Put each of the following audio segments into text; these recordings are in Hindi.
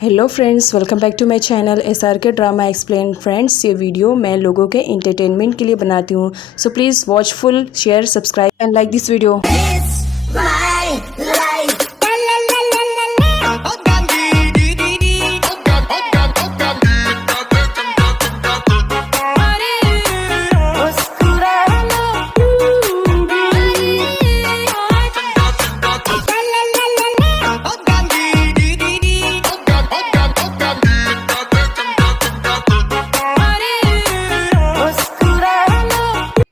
Hello friends, welcome back to my channel SRK drama explain. Friends, ये वीडियो मैं लोगों के एंटरटेनमेंट के लिए बनाती हूँ, so please watch full, share, subscribe and like this video.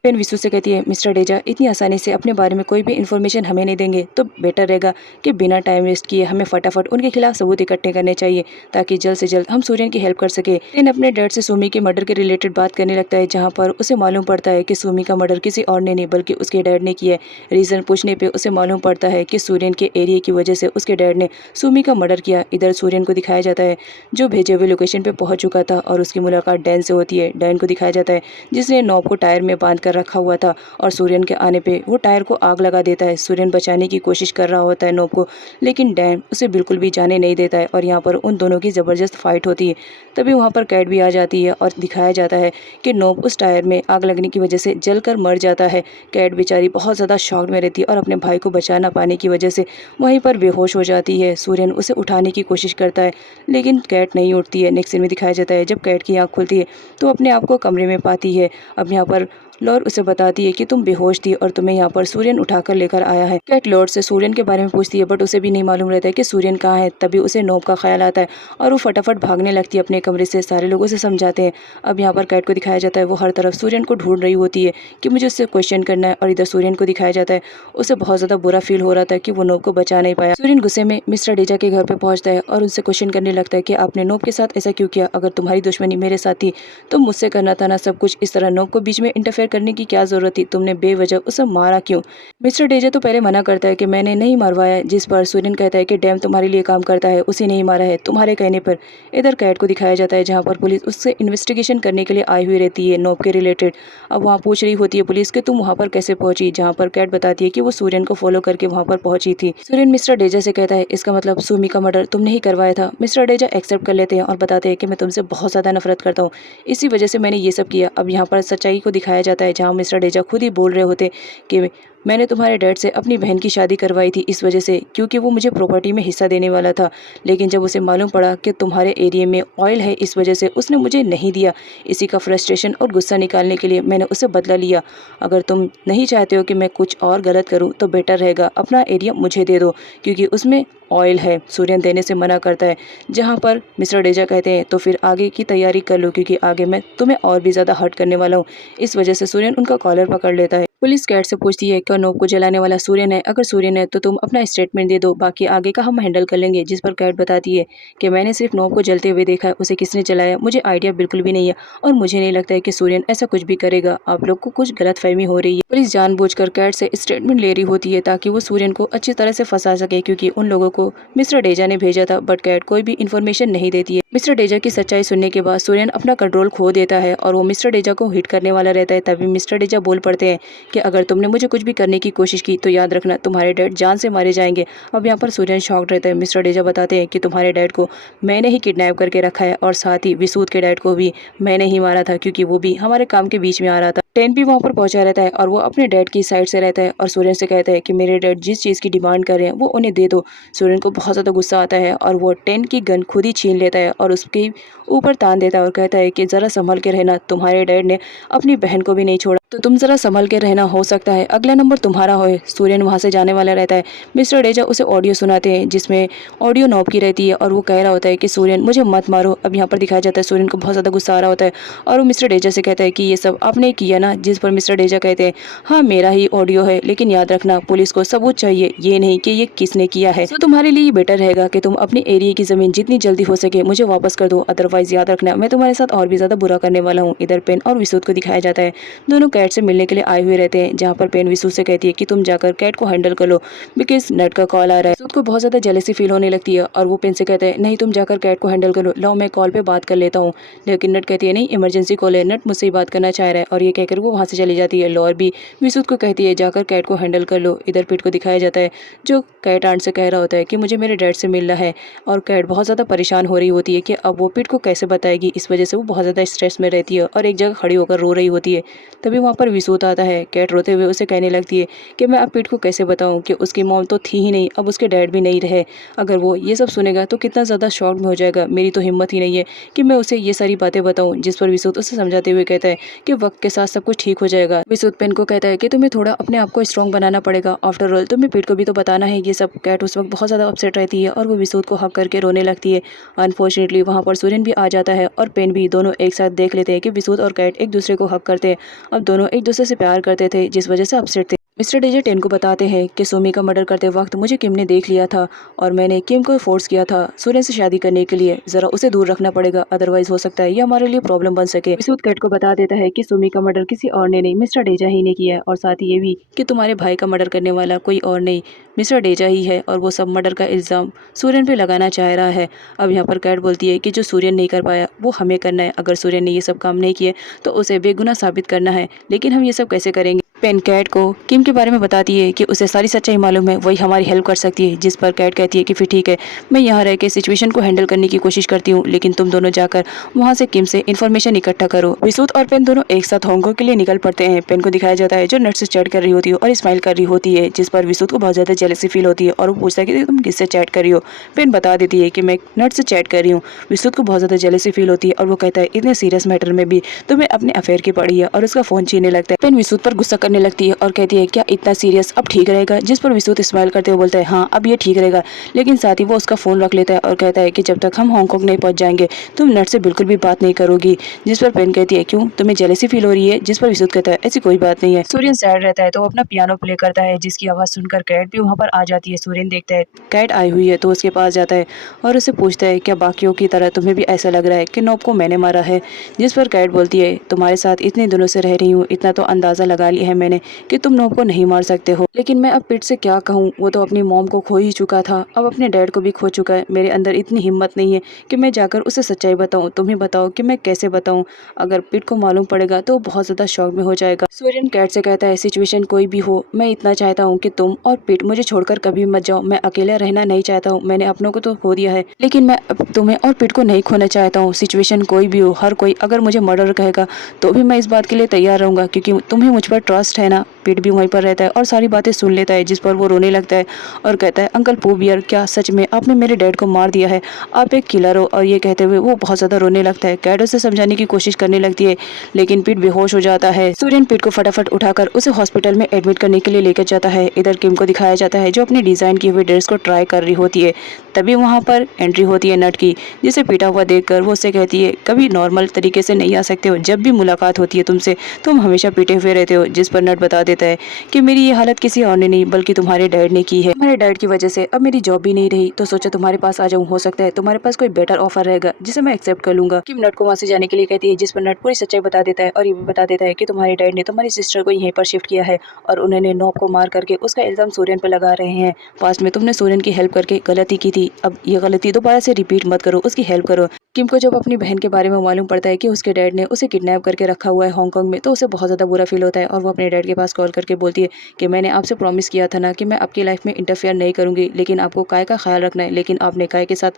पेन विशु से कहती है, मिस्टर डेजा इतनी आसानी से अपने बारे में कोई भी इन्फॉर्मेशन हमें नहीं देंगे तो बेटर रहेगा कि बिना टाइम वेस्ट किए हमें फटाफट उनके खिलाफ सबूत इकट्ठे करने चाहिए ताकि जल्द से जल्द हम सूर्यन की हेल्प कर सके। पेन अपने डैड से सुमी के मर्डर के रिलेटेड बात करने लगता है, जहाँ पर उसे मालूम पड़ता है कि सुमी का मर्डर किसी और ने नहीं बल्कि उसके डैड ने किया है। रीजन पूछने पर उसे मालूम पड़ता है कि सूर्यन के एरिया की वजह से उसके डैड ने सुमी का मर्डर किया। इधर सूर्यन को दिखाया जाता है जो भेजे हुए लोकेशन पे पहुंच चुका था और उसकी मुलाकात डैन से होती है। डैन को दिखाया जाता है जिसने नॉब को टायर में बांध कर रखा हुआ था और सूर्यन के आने पे वो टायर को आग लगा देता है। सूर्यन बचाने की कोशिश कर रहा होता है नॉब को, लेकिन डैन उसे बिल्कुल भी जाने नहीं देता है और यहाँ पर उन दोनों की ज़बरदस्त फाइट होती है। तभी वहाँ पर कैट भी आ जाती है और दिखाया जाता है कि नॉब उस टायर में आग लगने की वजह से जलकर मर जाता है। कैट बेचारी बहुत ज़्यादा शॉक में रहती है और अपने भाई को बचा ना पाने की वजह से वहीं पर बेहोश हो जाती है। सूर्यन उसे उठाने की कोशिश करता है लेकिन कैट नहीं उठती है। नेक्स्ट सीन में दिखाया जाता है जब कैट की आँख खुलती है तो अपने आप को कमरे में पाती है। अब यहाँ पर लॉर उसे बताती है कि तुम बेहोश थी और तुम्हें यहाँ पर सूर्यन उठाकर लेकर आया है। कैट लॉर्ड से सूर्यन के बारे में पूछती है बट उसे भी नहीं मालूम रहता है कि सूर्यन कहाँ है। तभी उसे नॉब का ख्याल आता है और वो फटाफट भागने लगती है अपने कमरे से। सारे लोगों से समझाते हैं। अब यहाँ पर कैट को दिखाया जाता है वो हर तरफ सूर्यन को ढूंढ रही होती है कि मुझे उससे क्वेश्चन करना है और इधर सूर्यन को दिखाया जाता है उसे बहुत ज़्यादा बुरा फील हो रहा था कि वो नॉब को बचा नहीं पाया। सूर्यन गुस्से में मिस्टर डेजा के घर पर पहुँचता है और उनसे क्वेश्चन करने लगता है कि आपने नॉब के साथ ऐसा क्यों किया? अगर तुम्हारी दुश्मनी मेरे साथ थी तो मुझसे करना था ना सब कुछ। इस तरह नॉब को बीच में इंटरफेयर करने की क्या जरूरत थी? तुमने बेवजह उसे मारा क्यों? मिस्टर डेजा तो पहले मना करता है कि मैंने नहीं मरवाया, जिस पर सूर्यन कहता है कि डैम तुम्हारे लिए काम करता है, उसे नहीं मारा है तुम्हारे कहने पर। इधर कैट को दिखाया जाता है जहां पर पुलिस उससे इन्वेस्टिगेशन करने के लिए आई हुई रहती है नॉब के रिलेटेड। अब वहां पूछ रही होती है पुलिस कि तुम वहां पर कैसे पहुंची, जहां पर कैट बताती है कि वो सूर्यन को फॉलो करके वहां पर पहुंची थी। सूर्यन मिस्टर डेजा से कहता है इसका मतलब सुमी का मर्डर तुमने ही करवाया था। मिस्टर डेजा एक्सेप्ट कर लेते हैं और बताते हैं कि मैं तुमसे बहुत ज्यादा नफरत करता हूँ, इसी वजह से मैंने ये सब किया। अब यहाँ पर सच्चाई को दिखाया जाता है जहाँ मिस्टर डेजा खुद ही बोल रहे होते कि मैंने तुम्हारे डैड से अपनी बहन की शादी करवाई थी इस वजह से क्योंकि वो मुझे प्रॉपर्टी में हिस्सा देने वाला था, लेकिन जब उसे मालूम पड़ा कि तुम्हारे एरिया में ऑयल है इस वजह से उसने मुझे नहीं दिया। इसी का फ्रस्ट्रेशन और गुस्सा निकालने के लिए मैंने उसे बदला लिया। अगर तुम नहीं चाहते हो कि मैं कुछ और गलत करूं तो बेटर रहेगा अपना एरिया मुझे दे दो क्योंकि उसमें ऑयल है। सूर्यन देने से मना करता है जहाँ पर मिस्टर डेजा कहते हैं तो फिर आगे की तैयारी कर लो क्योंकि आगे मैं तुम्हें और भी ज़्यादा हर्ट करने वाला हूँ। इस वजह से सूर्यन उनका कॉलर पकड़ लेता है। पुलिस कैट से पूछती है कि नॉब को जलाने वाला सूर्यन है। अगर सूर्यन है तो तुम अपना स्टेटमेंट दे दो, बाकी आगे का हम हैंडल कर लेंगे। जिस पर कैट बताती है कि मैंने सिर्फ नॉब को जलते हुए देखा है, उसे किसने जलाया मुझे आइडिया बिल्कुल भी नहीं है और मुझे नहीं लगता है कि सूर्यन ऐसा कुछ भी करेगा। आप लोग को कुछ गलतफहमी हो रही है। पुलिस जानबूझकर कैट से स्टेटमेंट ले रही होती है ताकि वो सूर्यन को अच्छी तरह से फंसा सके क्योंकि उन लोगों को मिस्टर डेजा ने भेजा था, बट कैट कोई भी इन्फॉर्मेशन नहीं देती है। मिस्टर डेजा की सच्चाई सुनने के बाद सूर्यन अपना कंट्रोल खो देता है और वो मिस्टर डेजा को हिट करने वाला रहता है। तभी मिस्टर डेजा बोल पड़ते हैं कि अगर तुमने मुझे कुछ भी करने की कोशिश की तो याद रखना तुम्हारे डैड जान से मारे जाएंगे। अब यहाँ पर सूर्यन शॉक्ड रहता है। मिस्टर डेजा बताते हैं कि तुम्हारे डैड को मैंने ही किडनैप करके रखा है और साथ ही विसूद के डैड को भी मैंने ही मारा था क्योंकि वो भी हमारे काम के बीच में आ रहा था। टेन भी वहाँ पर पहुंचा रहता है और वो अपने डैड की साइड से रहता है और सूर्यन से कहता है कि मेरे डैड जिस चीज़ की डिमांड कर रहे हैं वो उन्हें दे दो। सूर्यन को बहुत ज़्यादा गुस्सा आता है और वो टेन की गन खुद ही छीन लेता है और उसके ऊपर तान देता है और कहता है कि ज़रा संभल के रहना, तुम्हारे डैड ने अपनी बहन को भी नहीं छोड़ा तो तुम ज़रा संभल के रहना, हो सकता है अगला नंबर तुम्हारा हो। सूर्यन वहाँ से जाने वाला रहता है। मिस्टर डेजा उसे ऑडियो सुनाते हैं जिसमें ऑडियो नॉब की रहती है और वो कह रहा होता है कि सूर्यन मुझे मत मारो। अब यहाँ पर दिखाया जाता है सूर्यन को बहुत ज़्यादा गुस्सा आ रहा होता है और वो मिस्टर डेजा से कहता है कि ये सब आपने किया ना, जिस पर मिस्टर डेजा कहते हैं हाँ मेरा ही ऑडियो है, लेकिन याद रखना पुलिस को सबूत चाहिए, ये नहीं कि ये किसने किया है। तो तुम्हारे लिए बेटर रहेगा कि तुम अपनी एरिया की ज़मीन जितनी जल्दी हो सके मुझे वापस कर दो, अदरवाइज याद रखना मैं तुम्हारे साथ और भी ज़्यादा बुरा करने वाला हूँ। इधर पेन और विसूद को दिखाया जाता है दोनों कैट से मिलने के लिए आए हुए रहते हैं, जहाँ पर पेन विसूद से कहती है कि तुम जाकर कैट को हैंडल कर लो बिकॉज नट का कॉल आ रहा है। विसूद को बहुत ज़्यादा जेलसी फील होने लगती है और वो पेन से कहता है नहीं तुम जाकर कैट को हैंडल कर लो, लो मैं कॉल पे बात कर लेता हूँ। लेकिन नट कहती है नहीं इमरजेंसी कॉल है, नट मुझसे ही बात करना चाह रहा है और ये कहकर कहकर वो वहाँ से चली जाती है। लॉर भी विसुत को कहती है जाकर कैट को हैंडल कर लो। इधर पीट को दिखाया जाता है जो कैट आंट से कह रहा होता है कि मुझे मेरे डैड से मिलना है, और कैट बहुत ज़्यादा परेशान हो रही होती है कि अब वो पीट को कैसे बताएगी। इस वजह से वो बहुत ज़्यादा स्ट्रेस में रहती है और एक जगह खड़ी होकर रो रही होती है। तभी वहाँ पर विसूत आता है। कैट रोते हुए उसे कहने लगती है कि मैं अब पीट को कैसे बताऊँ कि उसकी मॉम तो थी ही नहीं, अब उसके डैड भी नहीं रहे। अगर वो ये सब सुनेगा तो कितना ज़्यादा शॉक में हो जाएगा। मेरी तो हिम्मत ही नहीं है कि मैं उसे ये सारी बातें बताऊँ। जिस पर विसूत उसे समझाते हुए कहता है कि वक्त के साथ सब कुछ ठीक हो जाएगा। विसूत पेन को कहता है कि तुम्हें थोड़ा अपने आप को स्ट्रॉन्ग बनाना पड़ेगा। आफ्टर ऑल तुम्हें पीट को भी तो बताना है ये सब। कैट उस वक्त बहुत ज़्यादा अपसेट रहती है और वो विसूत को हक करके रोने लगती है। अनफॉर्चुनेटली वहाँ पर सूर्यन भी आ जाता है और पेन भी। दोनों एक साथ देख लेते हैं कि विसूत और कैट एक दूसरे को हक करते हैं। अब दोनों एक दूसरे से प्यार करते थे, जिस वजह से अपसेट थे। मिस्टर डेजर्ट टेन को बताते हैं कि सोमी का मर्डर करते वक्त मुझे किम ने देख लिया था और मैंने किम को फोर्स किया था सूर्यन से शादी करने के लिए। ज़रा उसे दूर रखना पड़ेगा, अदरवाइज हो सकता है ये हमारे लिए प्रॉब्लम बन सके। विसूत कैट को बता देता है कि सोमी का मर्डर किसी और ने नहीं, मिस्टर डेजा ही ने किया है, और साथ ही ये भी कि तुम्हारे भाई का मर्डर करने वाला कोई और नहीं, मिस्टर डेजा ही है, और वो सब मर्डर का इल्ज़ाम सूर्यन पे लगाना चाह रहा है। अब यहाँ पर कैट बोलती है कि जो सूर्यन नहीं कर पाया वो हमें करना है। अगर सूर्यन ने ये सब काम नहीं किए तो उसे बेगुनाह साबित करना है, लेकिन हम ये सब कैसे करेंगे। पेन कैट को किम के बारे में बताती है कि उसे सारी सच्चाई मालूम है, वही हमारी हेल्प कर सकती है। जिस पर कैट कहती है कि फिर ठीक है, मैं यहाँ रह के सिचुएशन को हैंडल करने की कोशिश करती हूँ, लेकिन तुम दोनों जाकर वहाँ से किम से इन्फॉर्मेशन इकट्ठा करो। विसूत और पेन दोनों एक साथ हांगकांग के लिए निकल पड़ते हैं। पेन को दिखाया जाता है जो नट से चैट कर रही होती है और स्माइल कर रही होती है, जिस पर विसूत को बहुत ज़्यादा जेलसी फील होती है और वो पूछता है कि तुम किससे चैट कर रही हो। पेन बता देती है कि मैं नट से चैट कर रही हूँ। विसूत को बहुत ज़्यादा जेलसी फील होती है और वो कहता है इतने सीरियस मैटर में भी तुम्हें अपने अफेयर की पड़ी है, और उसका फोन छीनने लगता है। पेन विसूत पर गुस्सा करने लगती है और कहती है क्या इतना सीरियस, अब ठीक रहेगा। जिस पर विसूत स्माइल करते हुए बोलता है हाँ अब ये ठीक रहेगा, लेकिन साथ ही वो उसका फोन रख लेता है और कहता है कि जब तक हम हांगकांग नहीं पहुंच जाएंगे तुम नट से बिल्कुल भी बात नहीं करोगी। जिस पर पेन कहती है क्यों, तुम्हें जेलसी फील हो रही है। जिस पर विसूत कहता है ऐसी कोई बात नहीं है। सूर्यन सैड रहता है तो वो अपना पियानो प्ले करता है, जिसकी आवाज़ सुनकर कैट भी वहाँ पर आ जाती है। सूर्यन देखता है कैट आई हुई है तो उसके पास जाता है और उससे पूछता है क्या बाकियों की तरह तुम्हें भी ऐसा लग रहा है कि नोब को मैंने मारा है। जिस पर कैट बोलती है तुम्हारे साथ इतने दिनों से रह रही हूँ, इतना तो अंदाज़ा लगा लिया है मैंने कि तुम नोब को नहीं मार सकते हो, लेकिन मैं अब पिट से क्या कहूँ। वो तो अपनी मॉम को खो ही चुका था, अब अपने डैड को भी खो चुका है। मेरे अंदर इतनी हिम्मत नहीं है कि मैं जाकर उसे सच्चाई बताऊँ। तुम ही बताओ कि मैं कैसे बताऊँ। अगर पिट को मालूम पड़ेगा तो बहुत ज़्यादा शॉक में हो जाएगा। सूर्यन कैट से कहता है सिचुएशन कोई भी हो, मैं इतना चाहता हूँ कि तुम और पिट मुझे छोड़कर कभी मत जाओ। मैं अकेला रहना नहीं चाहता हूँ, मैंने अपनों को तो खो दिया है, लेकिन मैं अब तुम्हें और पिट को नहीं खोना चाहता हूँ। सिचुएशन कोई भी हो, हर कोई अगर मुझे मर्डर कहेगा तो भी मैं इस बात के लिए तैयार रहूँगा, क्योंकि तुम्हें मुझ पर ट्रस्ट है ना। पिट भी वहीं पर रहता है और सारी बातें सुन लेता है, जिस पर वो रोने लगता है और कहता है अंकल पोबियर क्या सच में आपने मेरे डैड को मार दिया है, आप एक किलर हो। और ये कहते हुए वो बहुत ज़्यादा रोने लगता है। कैट उसे समझाने की कोशिश करने लगती है, लेकिन पिट बेहोश हो जाता है। सूर्यन पिट को फटाफट उठाकर उसे हॉस्पिटल में एडमिट करने के लिए लेकर जाता है। इधर किम को दिखाया जाता है जो अपनी डिज़ाइन की हुई ड्रेस को ट्राई कर रही होती है। तभी वहाँ पर एंट्री होती है नट की, जिसे पीटा हुआ देखकर वो उससे कहती है कभी नॉर्मल तरीके से नहीं आ सकते हो, जब भी मुलाकात होती है तुमसे तुम हमेशा पीटे हुए रहते हो। जिस पर नट बता देता है कि मेरी ये हालत किसी और ने नहीं बल्कि तुम्हारे डैड ने की है। तुम्हारे डैड की वजह से अब मेरी जॉब भी नहीं रही, तो सोचा तुम्हारे पास आ जाऊं, हो सकता है तुम्हारे पास कोई बेटर ऑफर रहेगा जिसे मैं एक्सेप्ट कर लूंगा। किम नट को वहाँ से जाने के लिए कहती है, जिस पर नट पूरी सच्चाई बता देता है और ये भी बता देता है कि तुम्हारे डैड ने तुम्हारी सिस्टर को यहीं पर शिफ्ट किया है और उन्होंने नॉब को मार करके उसका इल्जाम सूर्यन पर लगा रहे हैं। पास्ट में तुमने सूर्यन की हेल्प करके गलती की थी, अब ये गलती दोबारा से रिपीट मत करो, उसकी हेल्प करो। किम को जब अपनी बहन के बारे में मालूम पड़ता है कि उसके डैड ने उसे किडनैप करके रखा हुआ है हांगकांग में, तो उसे बहुत ज़्यादा बुरा फील होता है और वो अपने डैड के पास कॉल करके बोलती है कि मैंने आपसे प्रॉमिस किया था ना कि मैं आपकी लाइफ में इंटरफेयर नहीं करूंगी, लेकिन आपको काय का ख्याल रखना है, लेकिन आपने काय के साथ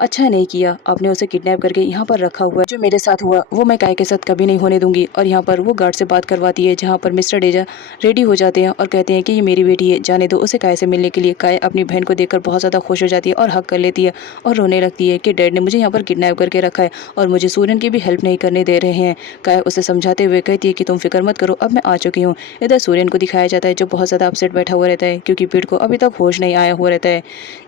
अच्छा नहीं किया। आपने उसे किडनैप करके यहाँ पर रखा हुआ है। जो मेरे साथ हुआ वो मैं काय के साथ कभी नहीं होने दूंगी। और यहाँ पर वो गार्ड से बात करवाती है, जहाँ पर मिस्टर डेजा रेडी हो जाते हैं और कहते हैं कि ये मेरी बेटी है, जाने दो उसे काय से मिलने के लिए। काय अपनी बहन को देखकर बहुत ज़्यादा खुश हो जाती है और हक कर लेती है और रोने लगती है कि डैड ने मुझे यहाँ पर किडनैप करके रखा है और मुझे सूर्यन की भी हेल्प नहीं करने दे रहे हैं। काय उसे समझाते हुए कहती है कि तुम फिक्र मत करो, अब मैं आ चुकी हूँ। इधर सूर्यन को दिखाया जाता है जो बहुत ज़्यादा अपसेट बैठा हुआ रहता है, क्योंकि पीठ को अभी तक होश नहीं आया हुआ रहता है।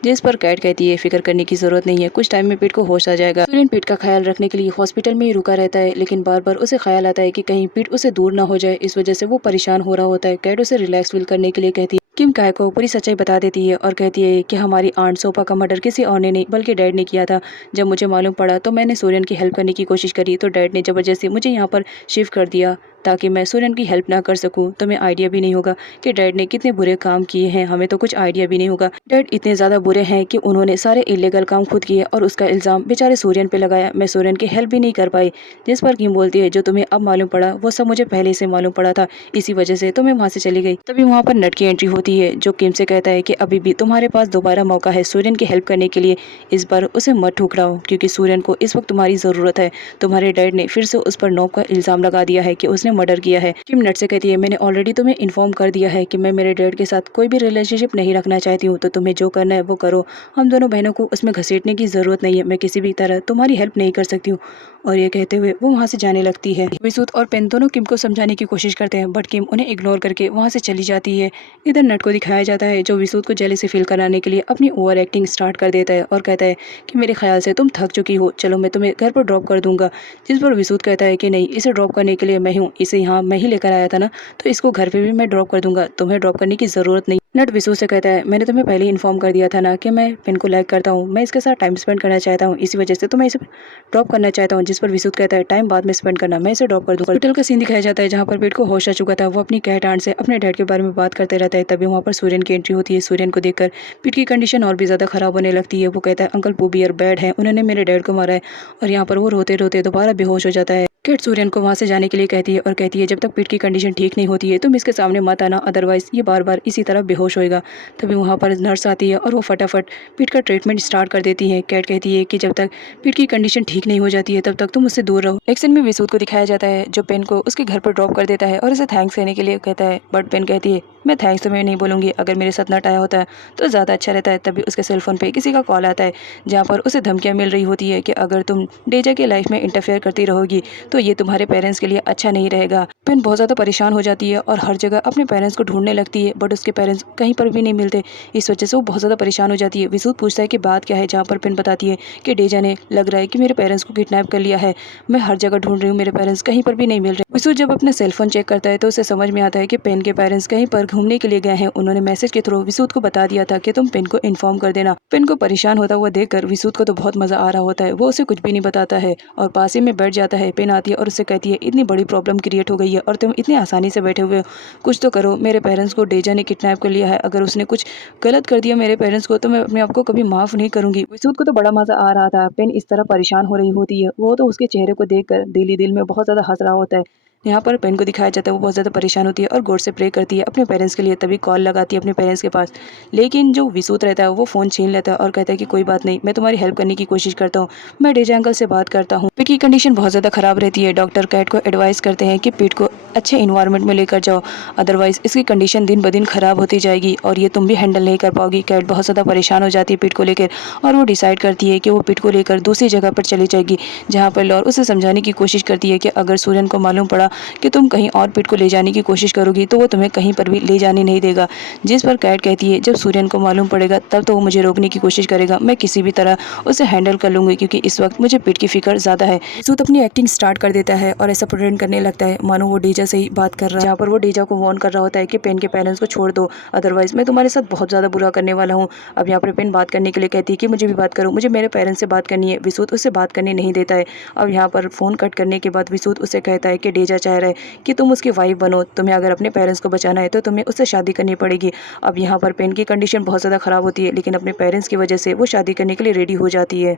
जिस पर कैट कहती है फिक्र करने की जरूरत नहीं है, कुछ टाइम में पीठ को होश आ जाएगा। सूर्यन पीठ का ख्याल रखने के लिए हॉस्पिटल में ही रुका रहता है, लेकिन बार बार उसे ख्याल आता है कि कहीं पीठ उसे दूर ना हो जाए, इस वजह से वो परेशान हो रहा होता है। कैट उसे रिलैक्स फील करने के लिए कहती है। किम काय को पूरी सच्चाई बता देती है और कहती है कि हमारी आंट सोपा का मर्डर किसी और ने नहीं बल्कि डैड ने किया था। जब मुझे मालूम पड़ा तो मैंने सूर्यन की हेल्प करने की कोशिश करी, तो डैड ने ज़बरदस्ती मुझे यहाँ पर शिफ्ट कर दिया। ताकि मैं सूर्यन की हेल्प ना कर सकूँ। तुम्हें आइडिया भी नहीं होगा कि डैड ने कितने बुरे काम किए हैं, हमें तो कुछ आइडिया भी नहीं होगा। डैड इतने ज़्यादा बुरे हैं कि उन्होंने सारे इलीगल काम खुद किए और उसका इल्ज़ाम बेचारे सूर्यन पे लगाया। मैं सूर्यन की हेल्प भी नहीं कर पाई। जिस पर किम बोलती है, जो तुम्हें अब मालूम पड़ा वो सब मुझे पहले से मालूम पड़ा था, इसी वजह से तो मैं वहाँ से चली गई। तभी वहाँ पर नट की एंट्री होती है, जो किम से कहता है कि अभी भी तुम्हारे पास दोबारा मौका है सूर्यन की हेल्प करने के लिए। इस बार उसे मत ठुकराओ, क्योंकि सूर्यन को इस वक्त तुम्हारी ज़रूरत है। तुम्हारे डैड ने फिर से उस पर नौब का इल्ज़ाम लगा दिया है कि उसने मर्डर किया है। किम नट से कहती है, मैंने ऑलरेडी तुम्हें इन्फॉर्म कर दिया है कि मैं मेरे डैड के साथ कोई भी रिलेशनशिप नहीं रखना चाहती हूँ, तो तुम्हें जो करना है वो करो। हम दोनों बहनों को उसमें घसीटने की ज़रूरत नहीं है। मैं किसी भी तरह तुम्हारी हेल्प नहीं कर सकती हूँ। और ये कहते हुए वो वहाँ से जाने लगती है। विसूत और पेन दोनों किम को समझाने की कोशिश करते हैं, बट किम उन्हें इग्नोर करके वहाँ से चली जाती है। इधर नट को दिखाया जाता है, जो विसूत को जेलसी फील कराने के लिए अपनी ओवर एक्टिंग स्टार्ट कर देता है और कहता है कि मेरे ख्याल से तुम थक चुकी हो, चलो मैं तुम्हें घर पर ड्रॉप कर दूंगा। जिस पर विसूत कहता है कि नहीं, इसे ड्रॉप करने के लिए मैं हूँ, इसे यहाँ मैं ही लेकर आया था ना, तो इसको घर पे भी मैं ड्रॉप कर दूंगा, तुम्हें ड्रॉप करने की ज़रूरत नहीं। नट विसूत से कहता है, मैंने तुम्हें पहले ही इन्फॉर्म कर दिया था ना कि मैं पेन को लाइक करता हूँ, मैं इसके साथ टाइम स्पेंड करना चाहता हूँ, इसी वजह से तो मैं इसे ड्रॉप करना चाहता हूँ। जिस पर विसूत कहता है, टाइम बाद में स्पेंड करना, मैं इसे ड्रॉप कर दूंगा। होटल का सीन दिखाया जाता है, जहाँ पर पेट को होश आ चुका था। वो अपनी कैट आंट से अपने डैड के बारे में बात करते रहता है। तभी वहाँ पर सूर्यन की एंट्री होती है। सूर्यन को देखकर पीट की कंडीशन और भी ज़्यादा खराब होने लगती है। वो कहता है, अंकल पूबियर बैड है, उन्होंने मेरे डैड को मारा है। और यहाँ पर वो रोते रोते दोबारा बेहोश हो जाता है। किट सूर्यन को वहाँ से जाने के लिए कहती है और कहती है, जब तक पीट की कंडीशन ठीक नहीं होती है तुम इसके सामने मत आना, अदरवाइज ये बार बार इसी तरह बेहोश होएगा। तभी वहाँ पर नर्स आती है और वो फटाफट पीट का ट्रीटमेंट स्टार्ट कर देती है। कैट कहती है कि जब तक पीट की कंडीशन ठीक नहीं हो जाती है तब तक तुम उससे दूर रहो। एक सीन में विसूत को दिखाया जाता है, जो पेन को उसके घर पर ड्रॉप कर देता है और उसे थैंक्स कहने के लिए कहता है, बट पेन कहती है, मैं थैंक्स तुम्हें नहीं बोलूँगी, अगर मेरे साथ नट आया होता है तो ज़्यादा अच्छा रहता है। तभी उसके सेलफोन पे किसी का कॉल आता है, जहाँ पर उसे धमकियाँ मिल रही होती है कि अगर तुम डेजा के लाइफ में इंटरफेयर करती रहोगी तो ये तुम्हारे पेरेंट्स के लिए अच्छा नहीं रहेगा। पेन बहुत ज़्यादा परेशान हो जाती है और हर जगह अपने पेरेंट्स को ढूंढने लगती है, बट उसके पेरेंट्स कहीं पर भी नहीं मिलते। इस वजह से वो बहुत ज़्यादा परेशान हो जाती है। विसूत पूछता है कि बात क्या है, जहाँ पर पेन बताती है कि डेजा ने लग रहा है कि मेरे पेरेंट्स को किडनैप कर लिया है, मैं हर जगह ढूंढ रही हूँ, मेरे पेरेंट्स कहीं पर भी नहीं मिल रहे। विसूत जब अपना सेलफोन चेक करता है तो उसे समझ में आता है कि पेन के पेरेंट्स कहीं पर घूमने के लिए गए हैं। उन्होंने मैसेज के थ्रू विसूत को बता दिया था कि तुम पेन को इन्फॉर्म कर देना। पेन को परेशान होता हुआ देखकर विसूत को तो बहुत मजा आ रहा होता है, वो उसे कुछ भी नहीं बताता है और पास ही में बैठ जाता है। पेन आती है और उससे कहती है, इतनी बड़ी प्रॉब्लम क्रिएट हो गई है और तुम इतनी आसानी से बैठे हुए हो, कुछ तो करो। मेरे पेरेंट्स को डेजा ने किडनैप कर लिया है, अगर उसने कुछ गलत कर दिया मेरे पेरेंट्स को तो मैं अपने आप को कभी माफ नहीं करूंगी। विसूत को तो बड़ा मजा आ रहा था। पेन इस तरह परेशान हो रही होती है, वो तो उसके चेहरे को देखकर दिल ही दिल में बहुत ज्यादा हंस रहा होता है। यहाँ पर पेन को दिखाया जाता है, वो बहुत ज़्यादा परेशान होती है और गॉड से प्रे करती है अपने पेरेंट्स के लिए। तभी कॉल लगाती है अपने पेरेंट्स के पास, लेकिन जो विसूत रहता है वो फ़ोन छीन लेता है और कहता है कि कोई बात नहीं, मैं तुम्हारी हेल्प करने की कोशिश करता हूँ, मैं डेजा अंकल से बात करता हूँ। पीट की कंडीशन बहुत ज़्यादा ख़राब रहती है। डॉक्टर कैट को एडवाइस करते हैं कि पीट को अच्छे इन्वायरमेंट में लेकर जाओ, अदरवाइज इसकी कंडीशन दिन ब दिन ख़राब होती जाएगी और ये तुम भी हैंडल नहीं कर पाओगी। कैट बहुत ज़्यादा परेशान हो जाती है पीट को लेकर और वो डिसाइड करती है कि वो पीट को लेकर दूसरी जगह पर चली जाएगी, जहाँ पर लॉर उसे समझाने की कोशिश करती है कि अगर सूर्यन को मालूम पड़ा कि तुम कहीं और पीट को ले जाने की कोशिश करोगी तो वो तुम्हें कहीं पर भी ले जाने नहीं देगा। जिस पर कैट कहती है, जब सूर्यन को मालूम पड़ेगा तब तो वो मुझे रोकने की कोशिश करेगा, मैं किसी भी तरह उसे हैंडल कर लूँगी, क्योंकि इस वक्त मुझे पीट की फिक्र ज़्यादा है। सूत अपनी एक्टिंग स्टार्ट कर देता है और ऐसा प्रेटेंड करने लगता है मानो वो डेजा से ही बात कर रहा है, जहाँ पर वो डेजा को वार्न कर रहा होता है कि पेन के पेरेंट्स को छोड़ दो, अदरवाइज मैं तुम्हारे साथ बहुत ज़्यादा बुरा करने वाला हूँ। अब यहाँ पर पेन बात करने के लिए कहती है कि मुझे भी बात करो, मुझे मेरे पेरेंट्स से बात करनी है। विसूत उससे बात करने नहीं देता है। अब यहाँ पर फ़ोन कट करने के बाद विसूत उससे कहता है कि डेजा चाह रहा है कि तुम उसकी वाइफ बनो, तुम्हें अगर अपने पेरेंट्स को बचाना है तो तुम्हें उससे शादी करनी पड़ेगी। अब यहाँ पर पेन की कंडीशन बहुत ज़्यादा ख़राब होती है, लेकिन अपने पेरेंट्स की वजह से वो शादी करने के लिए रेडी हो जाती है।